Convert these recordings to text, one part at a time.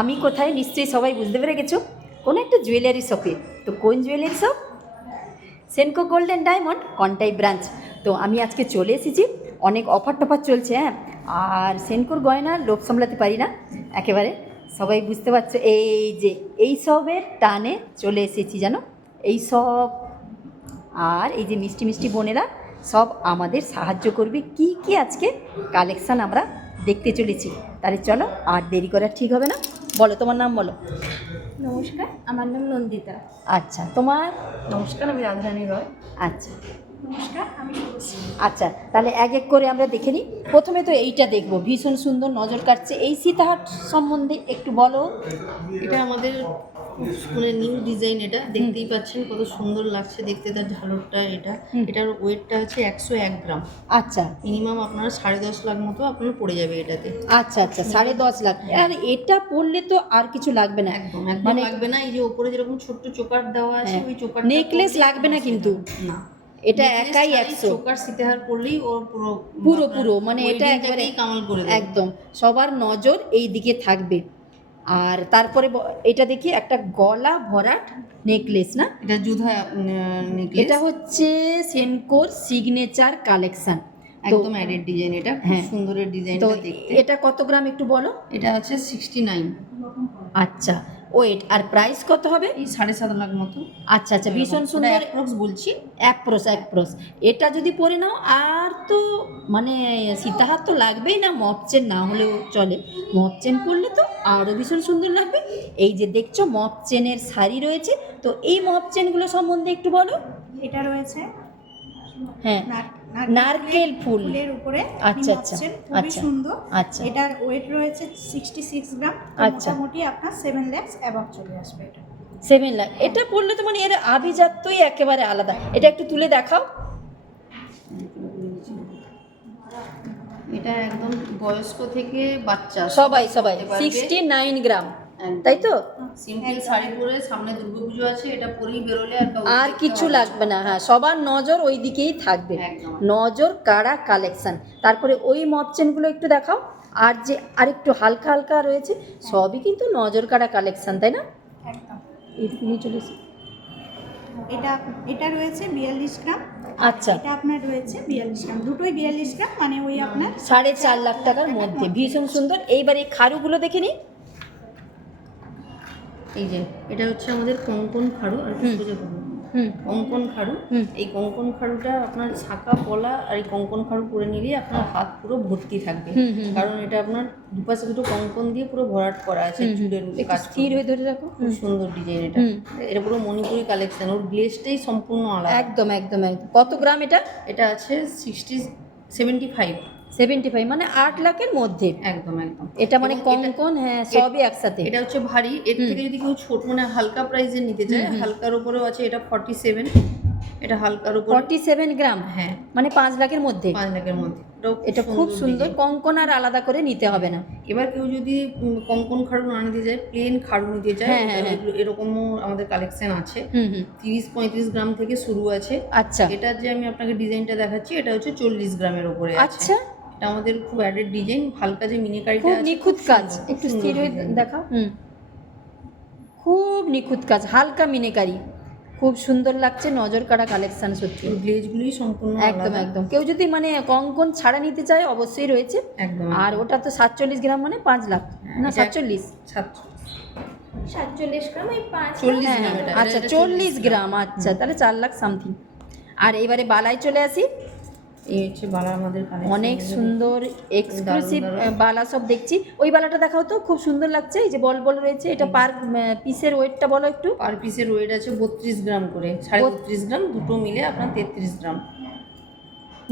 আমি কোথায় নিশ্চয়ই সবাই বুঝতে পেরে গেছো, কোনো একটা জুয়েলারি শপে। তো কোন jewellery shop? Senco golden diamond Contai branch. তো আমি আজকে চলে এসেছি, অনেক অফার টফার চলছে। হ্যাঁ, আর সেনকোর গয়না লোভ সামলাতে পারি না একেবারে, সবাই বুঝতে পারছো। এই যে এই সবের টানে চলে এসেছি জানো, এই সব। আর এই যে মিষ্টি মিষ্টি বোনেরা সব আমাদের সাহায্য করবে। কি কি আজকে কালেকশান আমরা দেখতে চলেছি, তাহলে চলো আর দেরি করা ঠিক হবে না। বলো তোমার নাম বলো। নমস্কার, আমার নাম নন্দিতা। আচ্ছা, তোমার? নমস্কার, আমি রাজরানী রয়। আচ্ছা নমস্কার, আমি শুভশ্রী। আচ্ছা, তাহলে এক এক করে আমরা দেখে নিই। প্রথমে তো এইটা দেখবো, ভীষণ সুন্দর নজর কাটছে। এই সীতাহাট সম্বন্ধে একটু বলো। এটা আমাদের মানে নিউ ডিজাইন, এটা দেখতেই পাচ্ছেন কত সুন্দর লাগছে দেখতে, তার ঝালরটা। এটার ওয়েটটা আছে 101 গ্রাম। আচ্ছা মিনিমাম আপনারা 10.5 লাখ মতো আপনার পড়ে যাবে এটাতে। আচ্ছা আচ্ছা, 10.5 লাখ। আর এটা পড়লে তো আর কিছু লাগবে না, একদম একদম মানে লাগবে না। এই যে ওপরে যেরকম ছোট্ট চোকার দেওয়া আছে, ওই চোকার নেকলেস লাগবে না কিন্তু। না, এটা একাই 100। চোকার সীতাহার পরলেই ওর পুরো পুরো পুরো মানে এটা একবারে কামাল করে দেবে। একদম সবার নজর এই দিকে থাকবে। আর তারপরে এটা দেখি, একটা গলা ভরাট নেকলেস না, এটা যোধা নেকলেস। এটা হচ্ছে সেনকোর সিগনেচার কালেকশন, একদম অ্যাডেড ডিজাইন। এটা খুব হ্যাঁ। সুন্দর তো ডিজাইনটা দেখতে। এটা কত গ্রাম একটু বলো। এটা আছে 69। আচ্ছা, ওয়েট আর প্রাইস কত হবে? এই 7.5 লাখ মতো। আচ্ছা আচ্ছা, ভীষণ সুন্দর। অ্যাপ্রক্স বলছি। অ্যাপ্রোস এটা যদি পরে নাও আর তো মানে সীতাহার তো লাগবেই না, মপ চেন না হলেও চলে। মপ চেন পরলে তো আরও ভীষণ সুন্দর লাগবে। এই যে দেখছো মপ চেনের শাড়ি রয়েছে, তো এই মপ চেনগুলো সম্বন্ধে একটু বলো। এটা রয়েছে হ্যাঁ, নারকেল ফুলের উপরে। আচ্ছা আচ্ছা খুবই আচ্ছা সুন্দর। আচ্ছা এটার ওয়েট রয়েছে 66 গ্রাম। আচ্ছা। মোটামুটি আপনার 7 লাখ অ্যাবাভ চলে আসবে এটা। 7 লাখ। এটা পড়লে তো মানে এর আভিজাত্যই একেবারে আলাদা। এটা একটু তুলে দেখাও। এটা একদম বয়স্ক থেকে বাচ্চা সবাই পরতে পারবে। 69 গ্রাম, একদম। তাই তো? সিম্পল শাড়ি পরে সামনে দুর্গাপুজো আছে, এটা পরেই বেরোলে আর কিছু লাগবে না। হ্যাঁ, সবার নজর ওই দিকেই থাকবে, একদম। নজর কাড়া কালেকশন। তারপরে ওই মপ চেনগুলো একটু দেখাও। আর যে আরেকটু হালকা হালকা রয়েছে, সবই কিন্তু নজর কাড়া কালেকশন, তাই না? একদম। এই চলে এসে। এটা এটা রয়েছে 42 গ্রাম। আচ্ছা, এটা আপনার রয়েছে 42 গ্রাম, দুটোই 42 গ্রাম, মানে ওই আপনার 4.5 লাখ টাকার মধ্যে, ভীষণ সুন্দর। এইবার এই খাড়ুগুলো দেখে নিই। এই যে এটা হচ্ছে আমাদের কঙ্কন খাড়ু। আর কি সোজা করবো। কঙ্কন খাড়ু। এই কঙ্কন খাড়ুটা আপনার শাঁখা পলা আর এই কঙ্কন খাড়ু পরে নিলে আপনার হাত পুরো ভর্তি থাকবে। কারণ এটা আপনার দুপাশে দুটো কঙ্কন দিয়ে পুরো ভরাট করা আছে চুলের একটু কাজ। স্থির হয়ে ধরে রাখো। খুব সুন্দর ডিজাইন এটা। এটা পুরো মণিপুরি কালেকশন, ওর গ্লেজটাই সম্পূর্ণ আলাদা। একদম একদম একদম। কত গ্রাম এটা? এটা আছে 75। 75, মানে 8 লাখের মধ্যে। একদম একদম। এটা মানে এবং কঙ্কন, হ্যাঁ, সবই একসাথে। এটা হচ্ছে ভারী। এর থেকে যদি কেউ ছোট মানে হালকা প্রাইসের নিতে চায়, হালকার উপরেও আছে। এটা 47। এটা হালকার উপর 47 গ্রাম, হ্যাঁ, মানে 5 লাখের মধ্যে। 5 লাখের মধ্যে। এটা খুব সুন্দর। ডিজাইন। কঙ্কন আর আলাদা করে নিতে হবে না। এবার কেউ যদি কঙ্কন খাড়ু না নিতে চায়, প্লেন খাড়ু নিতে চায়, হ্যাঁ, হ্যাঁ, হ্যাঁ। এরকমও আমাদের কালেকশন আছে। 30-35 গ্রাম থেকে শুরু আছে। আচ্ছা এটার যে আমি আপনাকে ডিজাইনটা দেখাচ্ছি, এটা হচ্ছে 40 গ্রামের উপরে আছে। আচ্ছা, এটা আমাদের খুব অ্যাডেড ডিজাইন। হালকা যে মিনিকারিটা খুব আছে, নিখুঁত খুব কাজ। সুন্দর, একটু খুব স্থির সুন্দর হয়ে design। দেখাও। খুব নিখুঁত কাজ, হালকা মিনেকারি, খুব সুন্দর লাগছে। নজর কাড়া কালেকশন সত্যি। গ্লেজগুলি সম্পূর্ণ একদম আলাদা। একদম। কেউ যদি মানে কঙ্কন ছাড়া নিতে চায়, অবশ্যই রয়েছে। একদম। আর ওটা তো 47 গ্রাম, মানে 5 লাখ না, এটা 47? 47 গ্রাম, ওই 5। 40 হ্যাঁ গ্রাম হ্যাঁ, এটা। আচ্ছা, এটা 40 গ্রাম। আচ্ছা, তাহলে 4 লাখ সামথিং। আর এবারে বালায় চলে আসি। এই হচ্ছে বালা আমাদের কালেকশন। অনেক সুন্দর এক্সক্লুসিভ দারুণ দারুণ। বালা সব দেখছি। ওই বালাটা দেখাও তো, খুব সুন্দর লাগছে। এই যে বল বল রয়েছে, এটা পার পিসের ওয়েটটা বলো একটু। পার পিসের ওয়েট আছে 32 গ্রাম করে। 32.5 গ্রাম, দুটো মিলে আপনার 33 গ্রাম।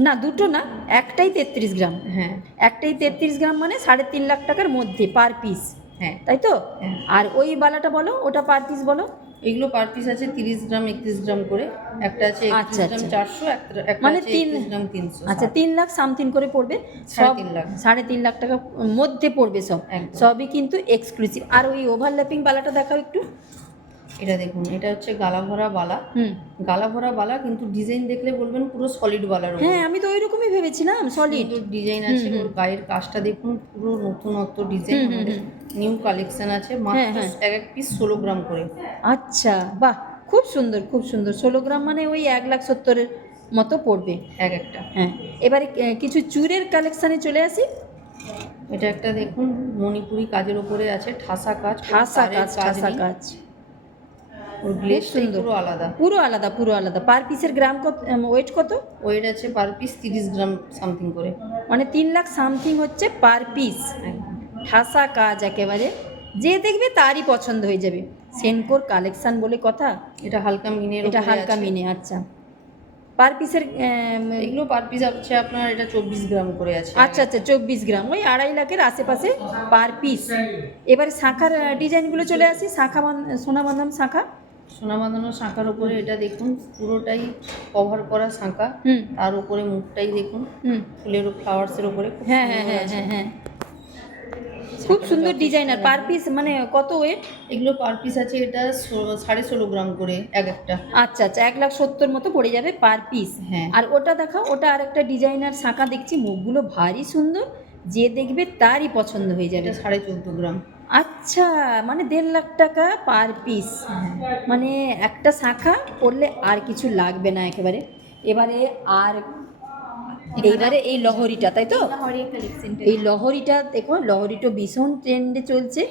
না, দুটো না, একটাই 33 গ্রাম। হ্যাঁ একটাই 33 গ্রাম, মানে 3.5 লাখ টাকার মধ্যে পার পিস, হ্যাঁ তাই তো? হ্যাঁ। আর ওই বালাটা বলো, ওটা পার পিস বলো। এগুলো পার পিস আছে 30 গ্রাম, 31 গ্রাম করে। একটা আছে 31 আচ্ছা, গ্রাম আচ্ছা। 400, একটা মানে আছে 3 31 গ্রাম 300। আচ্ছা, 3 লাখ সামথিং করে পড়বে সব। 3.5 লাখ। 3.5 লাখ টাকা মধ্যে পড়বে সব। একদম। সবই কিন্তু এক্সক্লুসিভ। আর ওই ওভারল্যাপিং বালাটা দেখাও একটু। এটা দেখুন, এটা হচ্ছে গালা ভরা বালা। হুম, গালা ভরা বালা, কিন্তু ডিজাইন দেখলে বলবেন পুরো সলিড বালার উপর। হ্যাঁ আমি তো ওই রকমই ভেবেছিলাম সলিড। সুন্দর ডিজাইন আছে। ওর গায়ের কাজটা দেখুন, পুরো নতুনত্ব ডিজাইন। আমাদের নিউ কালেকশন আছে, মাত্র এক এক পিস 16 গ্রাম করে। আচ্ছা, বাহ, খুব সুন্দর খুব সুন্দর। 16 গ্রাম মানে ওই 1,70,000-এর মতো পড়বে এক একটা। হ্যাঁ। এবারে কিছু চুড়ের কালেকশানে চলে আসি। এটা একটা দেখুন, মণিপুরি কাজের উপরে আছে, ঠাসা কাজ, ঠাসা তারের কাজ, ঠাসা নেই। কাজ, ওর গ্লেজটাই পুরো আলাদা। পুরো আলাদা, পুরো আলাদা। পার পিসের গ্রাম কত, ওয়েট কত? ওয়েট আছে পার পিস 30 গ্রাম সামথিং করে। মানে 3 লাখ সামথিং হচ্ছে পার পিস। ঠাসা কাজ একেবারে, যে দেখবে তারই পছন্দ হয়ে যাবে। সেনকোর কালেকশন বলে কথা। এটা হালকা মিনের এটা উপরে হালকা আছে। মিনে, আচ্ছা। পার পিসের এগুলো পার পিস হচ্ছে আপনার, এটা 24 গ্রাম করে আছে। আচ্ছা আচ্ছা, 24 গ্রাম, ওই 2.5 লাখের আশেপাশে পার পিস। এবারে শাঁখার ডিজাইনগুলো চলে আসি। শাঁখা সোনা বাঁধানো শাঁখা। সোনা বাঁধানো শাঁখার উপরে এটা দেখুন, পুরোটাই কভার করা শাঁখা। হুম তার উপরে মুখটাই দেখুন, হুম, ফুলের ফ্লাওয়ার্সের উপরে খুব হ্যাঁ সুন্দর হ্যাঁ হ্যাঁ আছে। হ্যাঁ হ্যাঁ, খুব সুন্দর ডিজাইনার। পার পিস মানে কত ওয়েট? এগুলো পার পিস আছে, এটা 16.5 গ্রাম করে এক একটা। আচ্ছা আচ্ছা, 1,70,000 মতো পড়ে যাবে পার পিস। হ্যাঁ। আর ওটা দেখাও, ওটা আরেকটা ডিজাইনার শাঁখা দেখছি, মুখগুলো ভারী সুন্দর, যে দেখবে তারই পছন্দ হয়ে যাবে। এটা 14.5 গ্রাম। আচ্ছা, মানে 1.5 লাখ টাকা পার পিস। মানে একটা শাঁখা পড়লে আর কিছু লাগবে না একেবারে। এবারে আর এইবারে এই লহরিটা, তাই তো? হরিয়া কালেকশনটা এই লহরিটা দেখো, লহরিটা ভীষণ ট্রেন্ডে চলছে।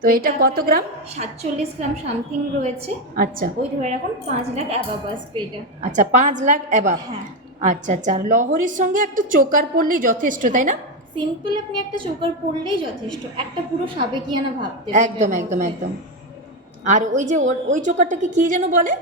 তো এটা কত গ্রাম? 47 গ্রাম সামথিং রয়েছে। আচ্ছা ওই ধরে রাখুন 5 লাখ অ্যাবাভ আসবে এটা। আচ্ছা, 5 লাখ অ্যাবাভ। হ্যাঁ, আচ্ছা আচ্ছা, আর লহরির সঙ্গে একটা চোকার পড়লেই যথেষ্ট, তাই না? সিম্পল আপনি একটা চোকার পরলেই যথেষ্ট, একটা পুরো সাবেকিয়ানা ভাব দেবে একদম এটার একদম মধ্যে। একদম। আর ওই যে ওই চোকারটাকে কি যেন বলে?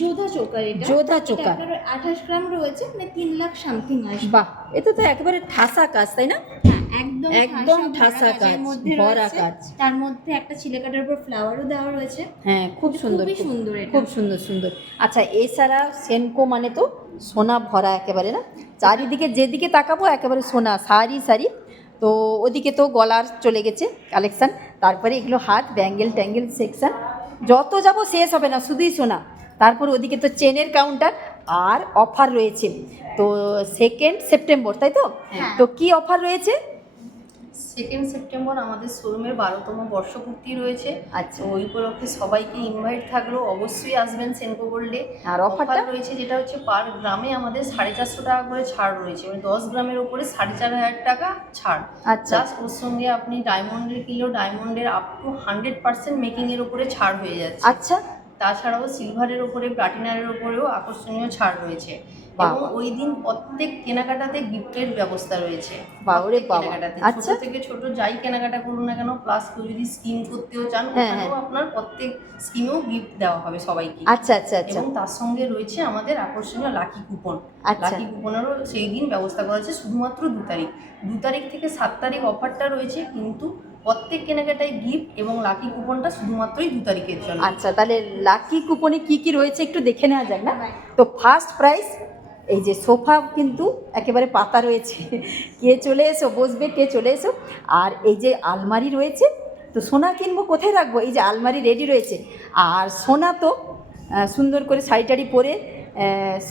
যোধা চোকার এটা। যোধা এটা চোকার। আপনার 28 গ্রাম রয়েছে, মানে 3 লাখ সামথিং আসবে। বাহ, এটা তো একেবারে ঠাসা কাজ, তাই না? হ্যাঁ, একদম একদম ভরা ঠাসা কাজের কাজ, মধ্যে ভরা রয়েছে। কাজ। তার মধ্যে একটা চিলেকাটার উপর ফ্লাওয়ারও দেওয়া রয়েছে। হ্যাঁ, খুব সুন্দর, খুবই সুন্দর এটা। খুব সুন্দর সুন্দর। আচ্ছা, এছাড়া সেনকো মানে তো সোনা ভরা একেবারে, না? চারিদিকে যেদিকে তাকাবো একেবারে সোনা, সারি সারি। তো ওদিকে তো গলার চলে গেছে কালেকশান, তারপরে এগুলো হাত, ব্যাঙ্গেল ট্যাঙ্গেল সেকশান, যত যাব শেষ হবে না, শুধুই সোনা। তারপর ওদিকে তো চেনের কাউন্টার, আর অফার রয়েছে। তো 2 সেপ্টেম্বর, তাই তো? হ্যাঁ। তো কি অফার রয়েছে? 2 সেপ্টেম্বর আমাদের শোরুমের 12তম বর্ষপূর্তি রয়েছে। আচ্ছা। তো ওই উপলক্ষে সবাইকে ইনভাইট থাকলো, অবশ্যই আসবেন সেনকো গোল্ডে। আর অফারটা? রয়েছে যেটা হচ্ছে পার গ্রামে আমাদের 450 টাকা করে ছাড় রয়েছে, মানে 10 গ্রামের উপরে 4,500 টাকা ছাড়। আচ্ছা প্লাস ওর সঙ্গে আপনি ডায়মন্ডের কিনলেও ডায়মন্ডের আপ টু 100% মেকিংয়ের উপরে ছাড় হয়ে যাচ্ছে। আচ্ছা, তাছাড়াও সিলভারের উপরে, প্লাটিনারের উপরেও আকর্ষণীয় ছাড় রয়েছে। বাহ। এবং ওই দিন প্রত্যেক কেনাকাটাতে গিফটের ব্যবস্থা রয়েছে। বাহ রে প্রত্যেক বাবা। কেনাকাটাতে, আচ্ছা। ছোট থেকে ছোট যাই কেনাকাটা করুন না কেন, প্লাস কেউ যদি স্কিম করতেও চান, হ্যাঁ, ওখানেও আপনার প্রত্যেক স্কিমেও গিফট দেওয়া হবে সবাইকে। আচ্ছা আচ্ছা আচ্ছা এবং তার সঙ্গে রয়েছে আমাদের আকর্ষণীয় লাকি কুপন। আচ্ছা। লাকি কুপনেরও সেই দিন ব্যবস্থা করা হয়েছে, শুধুমাত্র 2 তারিখ। 2 তারিখ থেকে 7 তারিখ অফারটা রয়েছে, কিন্তু প্রত্যেক কেনাকাটায় গিফট এবং লাকি কুপনটা শুধুমাত্রই 2 তারিখের জন্য। আচ্ছা, তাহলে লাকি কুপনে কি কি রয়েছে একটু দেখে নেওয়া যাক, না? তো ফার্স্ট প্রাইস, এই যে সোফা কিন্তু একেবারে পাতা রয়েছে, কে চলে এসো, বসবে কে, চলে এসো। আর এই যে আলমারি রয়েছে, তো সোনা কিনবো কোথায় রাখবো, এই যে আলমারি রেডি রয়েছে। আর সোনা তো সুন্দর করে শাড়ি টাড়ি পরে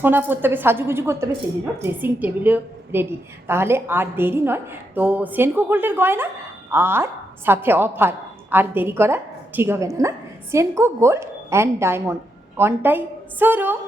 সোনা পরতে হবে, সাজুগুজু করতে হবে, সেই জন্য ড্রেসিং টেবিলেও রেডি। তাহলে আর দেরি নয়, তো সেনকো গোল্ডের গয়না আর সাথে অফার, আর দেরি করা ঠিক হবে না, না? Senco gold and diamond, Contai showroom.